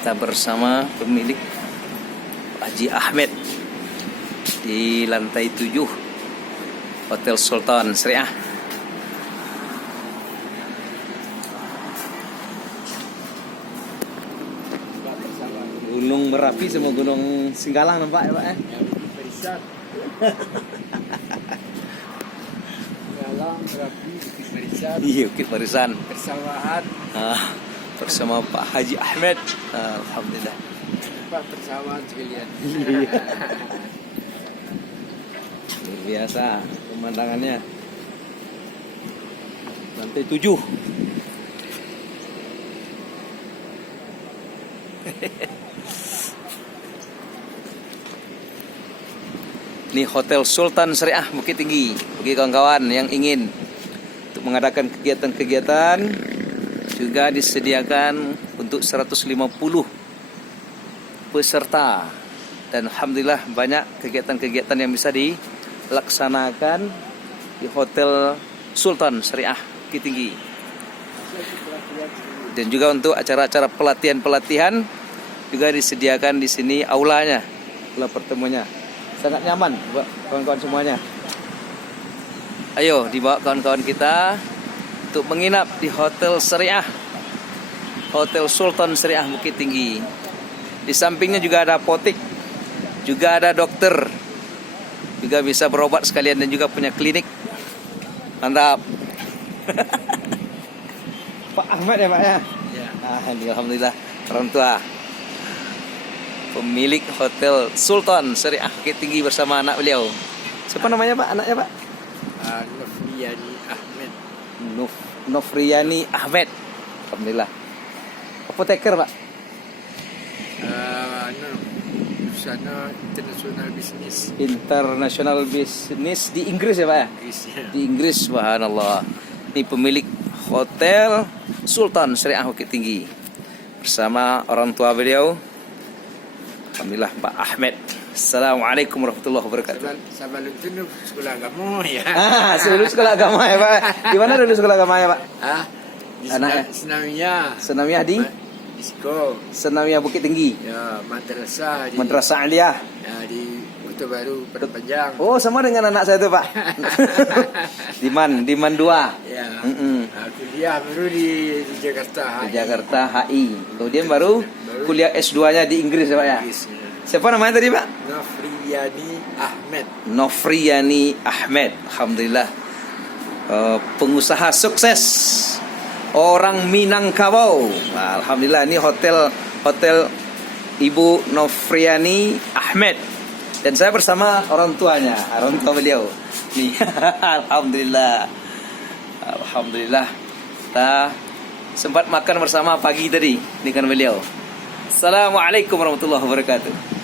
Kita bersama pemilik Haji Ahmed di lantai 7 Hotel Sultan Syariah. Gunung Merapi sama Gunung Singgalang nampak ya Pak ya? Barisan. Singgalang, Merapi, Bukit Barisan. Iya, Bukit Barisan. Persawahan. Bersama Pak Haji Ahmed. Alhamdulillah. Pak persawahan sekalian. Luar biasa pemandangannya. Lantai 7. Ini Hotel Sultan Syariah Bukit Tinggi. Bagi kawan-kawan yang ingin untuk mengadakan kegiatan-kegiatan, juga disediakan untuk 150 peserta. Dan alhamdulillah banyak kegiatan-kegiatan yang bisa dilaksanakan di Hotel Sultan Syariah Bukit Tinggi. Dan juga untuk acara-acara pelatihan-pelatihan juga disediakan di sini aulanya, aula pertemuannya. Sangat nyaman buat kawan-kawan semuanya. Ayo dibawa kawan-kawan kita untuk menginap di Hotel Syariah, Hotel Sultan Syariah Bukit Tinggi. Di sampingnya juga ada apotek, juga ada dokter, juga bisa berobat sekalian dan juga punya klinik. Mantap. Pak Ahmad ya Pak ya? Ya. Alhamdulillah orang tua pemilik Hotel Sultan Syariah Bukit Tinggi bersama anak beliau. Siapa namanya Pak? Anaknya Pak? Nofriani Ahmed. Nofriani Ahmed. Alhamdulillah. Apoteker Pak? Busana internasional bisnis. International Business di Inggris ya Pak ya? Di Inggris, subhanallah. Ini pemilik Hotel Sultan Syariah Bukit Tinggi bersama orang tua beliau. Alhamdulillah Pak Ahmed. Assalamualaikum warahmatullahi wabarakatuh. Sabal itu sekolah agama ya. Dulu sekolah agama ya Pak. Di mana dulu sekolah agama ya Pak? Di Anaknya? Senamiyah di Disko. Senamiyah Bukit Tinggi. Ya, madrasah di Madrasah Aliyah. Ya, di Kota Baru Perpanjang. Oh, sama dengan anak saya itu Pak. Diman 2. Ya. Kuliah baru di Jakarta. Di Jakarta HI. Kemudian baru kuliah S2-nya di Inggris ya Pak ya. Siapa namanya tadi Pak? Nofriani Ahmed. Nofriani Ahmed. Alhamdulillah. Pengusaha sukses. Orang Minangkabau. Nah, alhamdulillah ini hotel Ibu Nofriani Ahmed. Dan saya bersama orang tuanya, orang tua beliau. Nih, alhamdulillah. Alhamdulillah. Kita sempat makan bersama pagi tadi dengan beliau. Assalamualaikum warahmatullahi wabarakatuh.